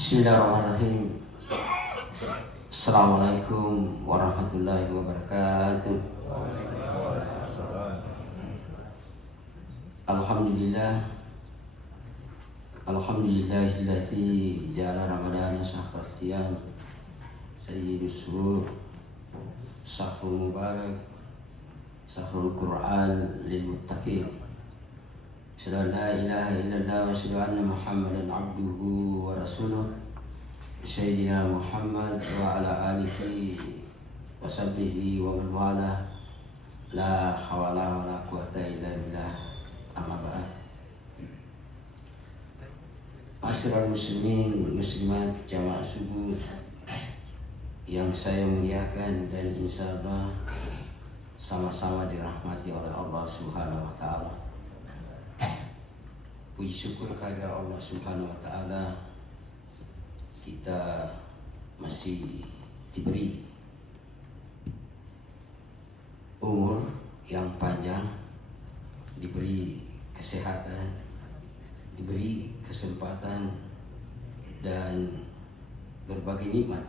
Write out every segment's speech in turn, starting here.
Bismillahirrahmanirrahim. Assalamualaikum warahmatullahi wabarakatuh. Alhamdulillah. Alhamdulillahillazi ja'ala ramadana syahra siyam sayyidus surur syahrul mubarak syahrul Qur'an lil muttaqin. Asyhadu an la ilaha illallah wa asyhadu anna Muhammadan abduhu wa rasuluh. Sayyidina Muhammad wa ala alihi wa sahbihi wa man wala. La hawla wa la quwata illa billah. Amma ba'd. Ma'asyiral muslimin muslimat jamaah subuh yang saya muliakan dan insyaallah sama-sama dirahmati oleh Allah Subhanahu wa taala. Puji syukur kepada Allah Subhanahu wa taala, kita masih diberi umur yang panjang, diberi kesehatan, diberi kesempatan dan berbagai nikmat.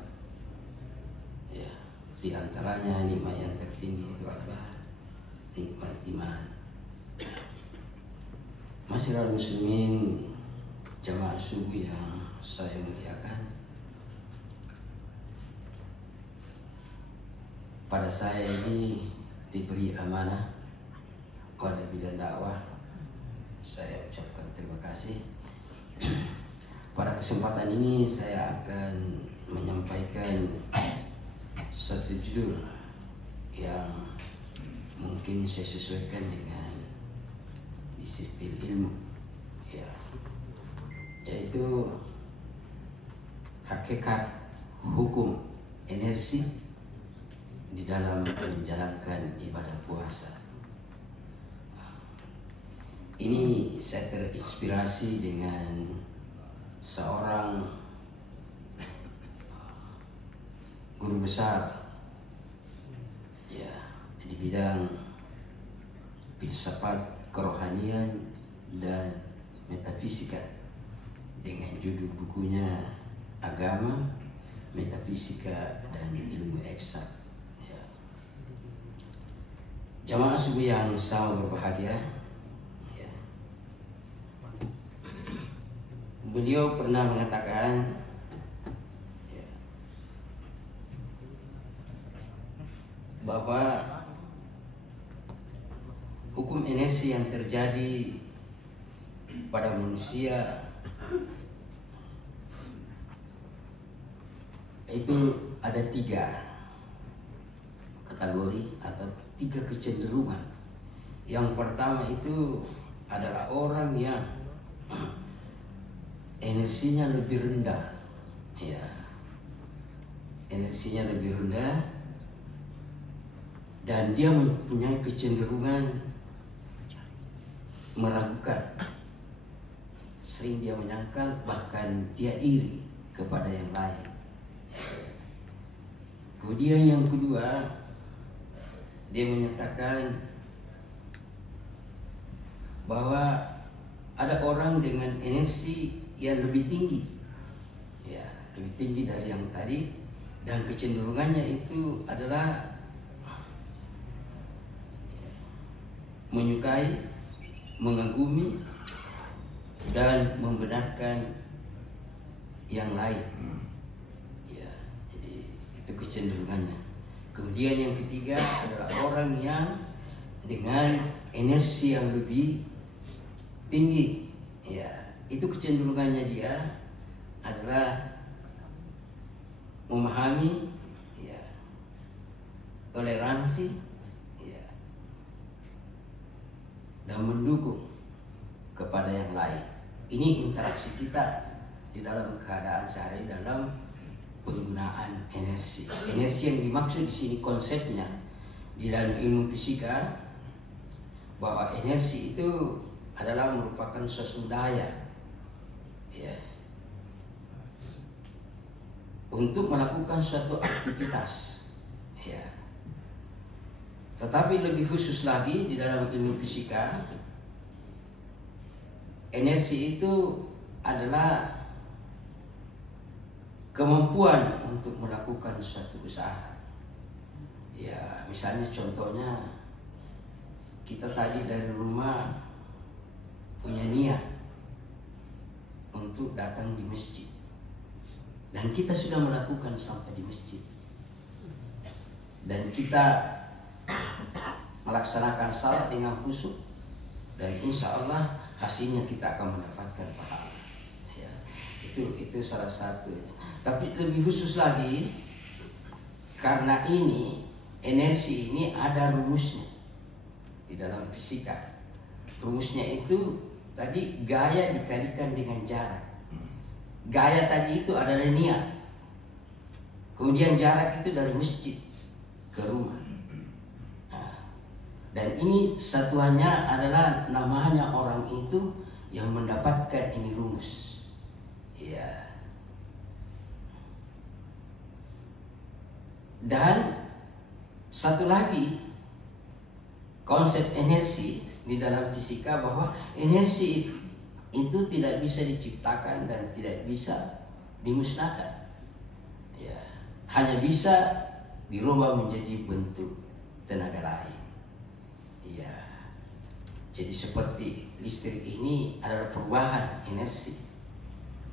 Ya, di antaranya nikmat yang tertinggi itu adalah nikmat iman. Ma'asyiral muslimin jamaah subuh yang saya muliakan, pada saya ini diberi amanah pada bidang dakwah. Saya ucapkan terima kasih. Pada kesempatan ini saya akan menyampaikan satu judul yang mungkin saya sesuaikan dengan disiplin ilmu, ya, yaitu hakikat hukum energi di dalam menjalankan ibadah puasa. Ini saya terinspirasi dengan seorang guru besar, ya, di bidang filsafat kerohanian dan metafisika, dengan judul bukunya Agama, Metafisika dan Ilmu Eksak. Ya. Jamaah subuh yang sama berbahagia, ya. Beliau pernah mengatakan, ya, bahwa hukum energi yang terjadi pada manusia itu ada 3 kategori atau 3 kecenderungan. Yang pertama itu adalah orang yang energinya lebih rendah, ya, energinya lebih rendah, dan dia mempunyai kecenderungan meragukan, sering dia menyangkal, bahkan dia iri kepada yang lain. Kemudian yang kedua, dia menyatakan bahwa ada orang dengan energi yang lebih tinggi, ya, lebih tinggi dari yang tadi, dan kecenderungannya itu adalah menyukai, mengagumi dan membenarkan yang lain, ya, jadi itu kecenderungannya. Kemudian yang ketiga adalah orang yang dengan energi yang lebih tinggi, ya, itu kecenderungannya dia adalah memahami, ya, toleransi, ya, dan mendukung kepada yang lain. Ini interaksi kita di dalam keadaan sehari dalam penggunaan energi. Energi yang dimaksud di sini konsepnya di dalam ilmu fisika, bahwa energi itu adalah merupakan suatu daya, ya, untuk melakukan suatu aktivitas, ya. Tetapi lebih khusus lagi di dalam ilmu fisika, energi itu adalah kemampuan untuk melakukan suatu usaha. Ya, misalnya contohnya kita tadi dari rumah punya niat untuk datang di masjid, dan kita sudah melakukan sampai di masjid, dan kita melaksanakan salat dengan khusyuk, dan insya Allah hasilnya kita akan mendapatkan pahala. Ya, itu salah satu. Tapi lebih khusus lagi, karena ini energi ini ada rumusnya di dalam fisika. Rumusnya itu tadi gaya dikalikan dengan jarak. Gaya tadi itu adalah niat. Kemudian jarak itu dari masjid ke rumah. Dan ini satuannya adalah namanya orang itu yang mendapatkan ini rumus. Ya. Dan satu lagi konsep energi di dalam fisika, bahwa energi itu tidak bisa diciptakan dan tidak bisa dimusnahkan. Ya, hanya bisa dirubah menjadi bentuk tenaga lain. Ya, jadi seperti listrik ini adalah perubahan energi.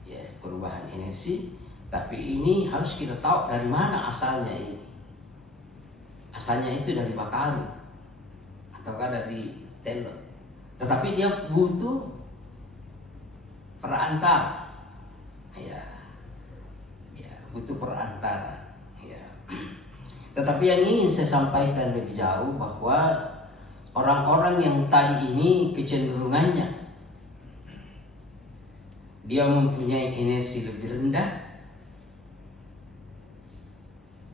Ya, perubahan energi, tapi ini harus kita tahu dari mana asalnya ini. Asalnya itu dari bakaru ataukah dari telur. Tetapi dia butuh perantara. Ya, butuh perantara. Ya. Tetapi yang ingin saya sampaikan lebih jauh, bahwa orang-orang yang tadi ini kecenderungannya dia mempunyai energi lebih rendah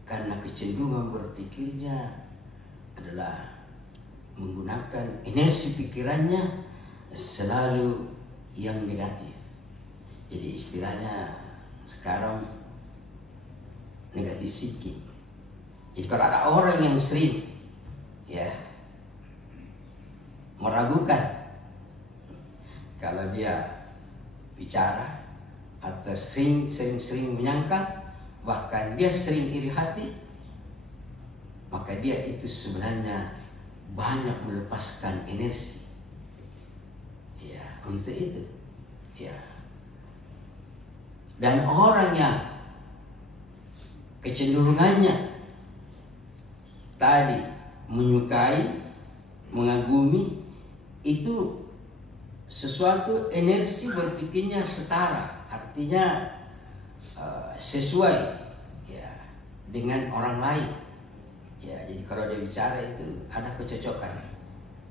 karena kecenderungan berpikirnya adalah menggunakan energi pikirannya selalu yang negatif. Jadi istilahnya sekarang negatif thinking. Jadi kalau ada orang yang sering meragukan kalau dia bicara, atau sering menyangkal, bahkan dia sering iri hati, maka dia itu sebenarnya banyak melepaskan energi. Ya, untuk itu. Ya. Dan orang yang kecenderungannya tadi menyukai, mengagumi, itu sesuatu energi berpikirnya setara, artinya sesuai ya dengan orang lain. Ya, jadi kalau dia bicara itu ada kecocokan.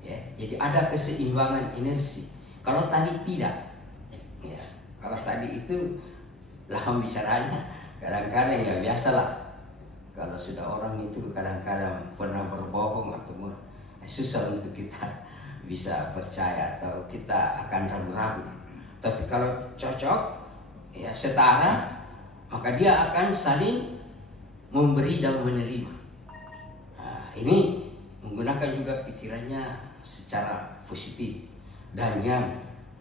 Ya, jadi ada keseimbangan energi. Kalau tadi tidak, ya, kalau tadi itu lawan bicaranya kadang-kadang ya biasalah. Kalau sudah orang itu kadang-kadang pernah berbohong atau susah untuk kita bisa percaya, atau kita akan ragu-ragu. Tapi kalau cocok, ya setara, maka dia akan saling memberi dan menerima. Nah, ini menggunakan juga pikirannya secara positif. Dan yang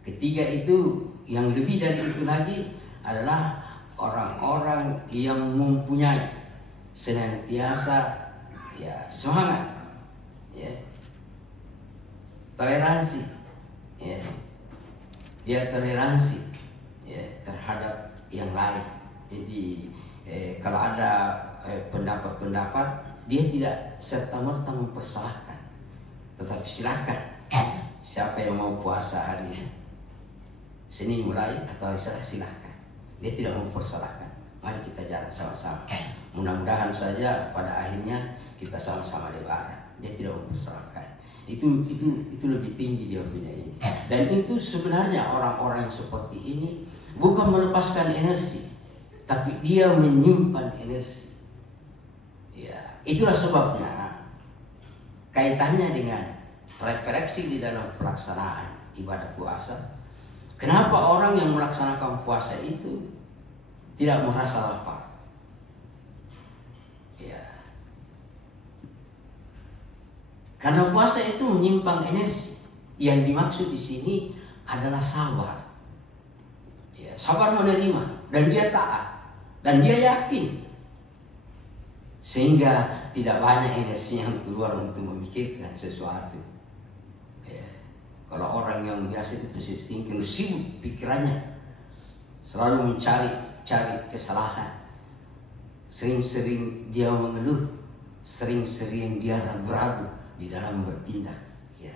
ketiga itu, yang lebih dari itu lagi, adalah orang-orang yang mempunyai senantiasa ya semangat, ya, toleransi, ya, dia toleransi ya terhadap yang lain. Jadi kalau ada pendapat-pendapat, dia tidak serta-merta mempersalahkan, tetapi silakan siapa yang mau puasa hari Senin mulai atau silahkan, dia tidak mempersalahkan. Mari kita jalan sama-sama. Mudah-mudahan saja pada akhirnya kita sama-sama lebaran. Dia tidak mempersalahkan. Itu lebih tinggi dia punya ini. Dan itu sebenarnya orang-orang seperti ini bukan melepaskan energi, tapi dia menyimpan energi. Ya, itulah sebabnya kaitannya dengan refleksi di dalam pelaksanaan ibadah puasa. Kenapa orang yang melaksanakan puasa itu tidak merasa lapar? Ya. Karena puasa itu menyimpang energi. Yang dimaksud di sini adalah sabar. Ya, sabar menerima dan dia taat. dan dia yakin, sehingga tidak banyak energi yang keluar untuk memikirkan sesuatu. Ya. Kalau orang yang biasa itu positive thinking, sibuk pikirannya, selalu mencari kesalahan, sering-sering dia mengeluh, sering-sering dia ragu-ragu di dalam bertindak. Ya.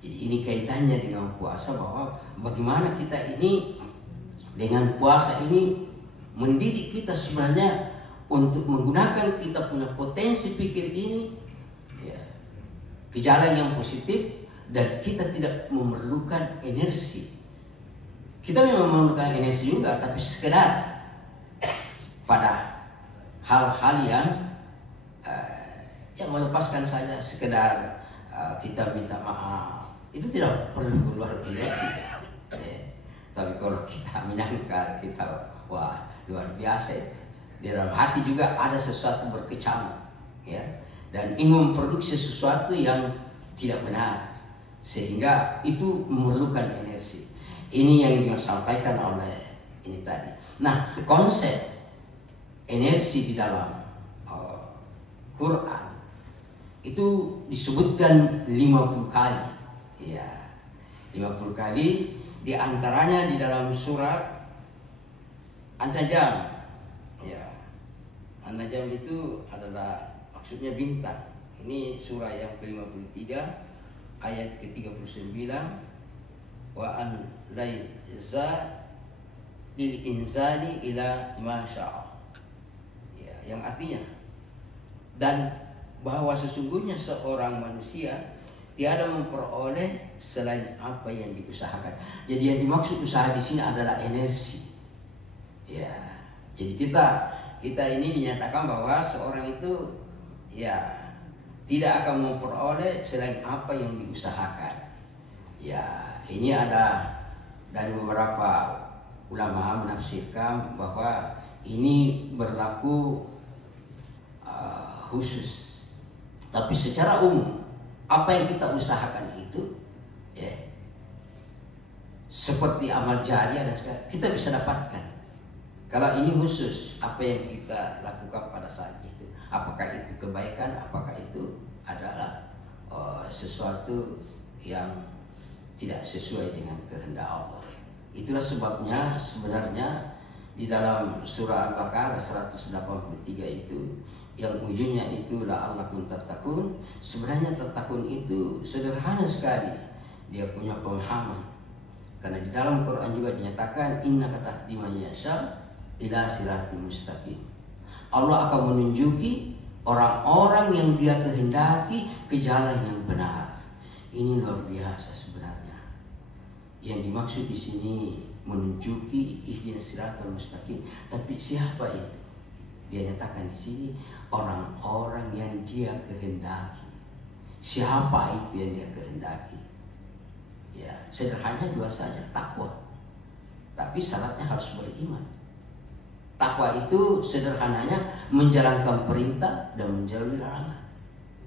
Jadi ini kaitannya dengan puasa, bahwa bagaimana kita ini dengan puasa ini mendidik kita sebenarnya untuk menggunakan kita punya potensi pikir ini ya, ke jalan yang positif, dan kita tidak memerlukan energi. Kita memang memerlukan energi juga, tapi sekedar pada hal-hal yang melepaskan saja, sekedar kita minta maaf, itu tidak perlu keluar energi. Tapi kalau kita menyangka kita wah luar biasa itu, di dalam hati juga ada sesuatu berkecamuk, ya, dan ingin memproduksi sesuatu yang tidak benar, sehingga itu memerlukan energi. Ini yang disampaikan oleh ini tadi. Nah, konsep energi di dalam Quran itu disebutkan 50 kali, ya, 50 kali. Di antaranya di dalam surat An-Najm. Ya, An-Najm itu adalah maksudnya bintang. Ini surah yang ke-53 ayat ke-39. Wa an laiza lil inzali ila ma syaa. Ya, yang artinya, dan bahwa sesungguhnya seorang manusia tiada memperoleh selain apa yang diusahakan. Jadi yang dimaksud usaha di sini adalah energi. Ya, jadi kita ini dinyatakan bahwa seorang itu ya tidak akan memperoleh selain apa yang diusahakan. Ya, ini ada dari beberapa ulama menafsirkan bahwa ini berlaku khusus. Tapi secara umum, apa yang kita usahakan itu ya, seperti amal jariah dan segala, kita bisa dapatkan. Kalau ini khusus, apa yang kita lakukan pada saat itu, apakah itu kebaikan, apakah itu adalah sesuatu yang tidak sesuai dengan kehendak Allah. Itulah sebabnya sebenarnya di dalam surah Al-Baqarah 183 itu, yang ujungnya itu la'allakum tattaqun, sebenarnya tattaqun itu sederhana sekali dia punya pemahaman, karena di dalam Quran juga dinyatakan innaka tahdi man yasha ila siratal mustaqim. Allah akan menunjuki orang-orang yang dia kehendaki ke jalan yang benar. Ini luar biasa sebenarnya. Yang dimaksud di sini menunjuki ihdinas siratal mustaqim, tapi siapa itu? Dia nyatakan di sini orang-orang yang dia kehendaki. Siapa itu yang dia kehendaki? Ya, sederhananya dua saja, takwa. Tapi syaratnya harus beriman. Takwa itu sederhananya menjalankan perintah dan menjauhi larangan.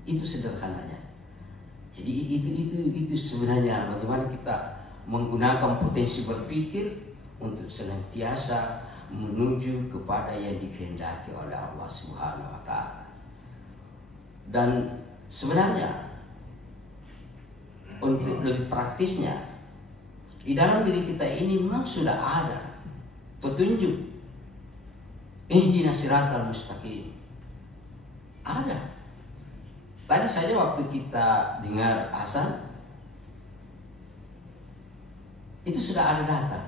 Itu sederhananya. Jadi itu sebenarnya bagaimana kita menggunakan potensi berpikir untuk senantiasa menuju kepada yang dikehendaki oleh Allah Subhanahu wa taala. Dan sebenarnya untuk lebih praktisnya, di dalam diri kita ini memang sudah ada petunjuk ihdinas siratal mustaqim. Ada. Tadi saja waktu kita dengar azan itu sudah ada data.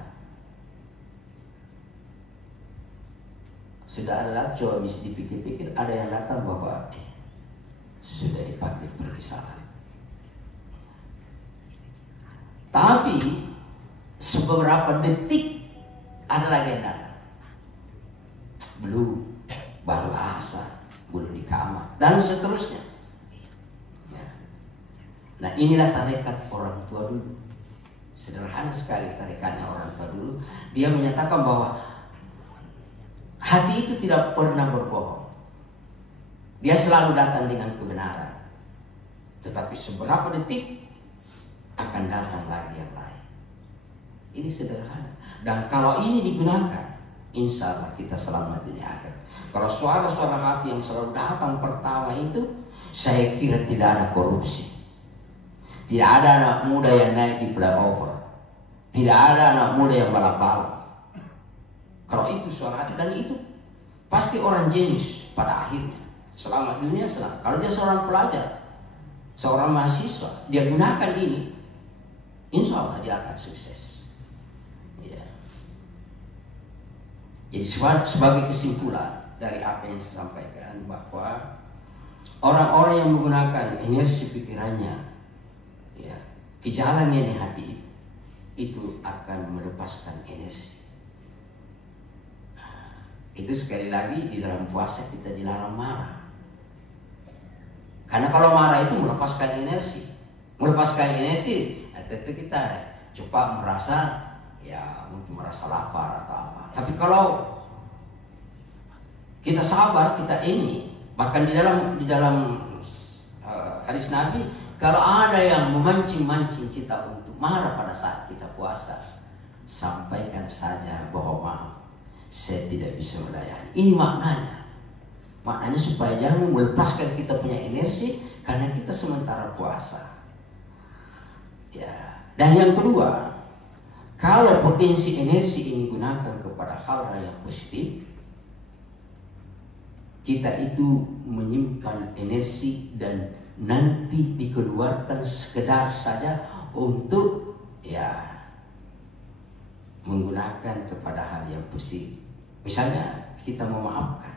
Sudah ada, coba bisa dipikir-pikir, ada yang datang bahwa sudah dipanggil pergi salat. Tapi seberapa detik ada lagi yang datang. Belum, baru asar, belum di kamar, dan seterusnya. Ya. Nah, inilah tarekat orang tua dulu. Sederhana sekali tarekannya orang tua dulu. Dia menyatakan bahwa hati itu tidak pernah berbohong. Dia selalu datang dengan kebenaran. Tetapi seberapa detik akan datang lagi yang lain. Ini sederhana. Dan kalau ini digunakan insya Allah kita selamat dunia akhir. Kalau suara-suara hati yang selalu datang pertama itu, saya kira tidak ada korupsi, tidak ada anak muda yang naik di flyover, tidak ada anak muda yang balap-balap. Kalau itu suara hati, dan itu pasti orang jenius pada akhirnya selamat dunia selamat. Kalau dia seorang pelajar, seorang mahasiswa, dia gunakan ini, insya Allah dia akan sukses. Ya. Jadi sebagai kesimpulan dari apa yang saya sampaikan, bahwa orang-orang yang menggunakan energi pikirannya ya ke jalan yang hati itu akan melepaskan energi. Itu sekali lagi di dalam puasa kita dilarang marah. Karena kalau marah itu melepaskan energi. Melepaskan energi, tentu kita cepat merasa ya mungkin merasa lapar atau apa. Tapi kalau kita sabar, kita ini, bahkan di dalam hadis Nabi, kalau ada yang memancing-mancing kita untuk marah pada saat kita puasa, sampaikan saja bahwa maaf, saya tidak bisa melayani. Ini maknanya. Maknanya supaya jangan melepaskan kita punya energi karena kita sementara puasa. Ya. Dan yang kedua, kalau potensi energi ini gunakan kepada hal-hal yang positif, kita itu menyimpan energi dan nanti dikeluarkan sekedar saja untuk ya menggunakan kepada hal yang positif. Misalnya kita memaafkan,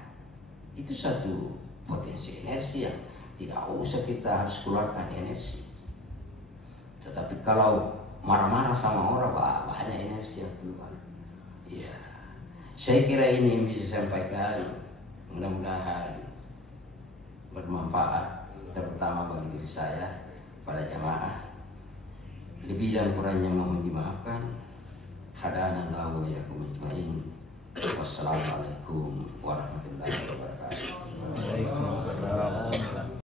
itu satu potensi energi yang tidak usah kita harus keluarkan energi. Tetapi kalau marah-marah sama orang, banyak energi yang keluar. Ya, saya kira ini yang bisa saya sampaikan. Mudah-mudahan bermanfaat, terutama bagi diri saya, pada jamaah. Lebih dan kurangnya mohon dimaafkan. Hadanallahu wa iyyakum ajmain. Wassalamualaikum warahmatullahi wabarakatuh.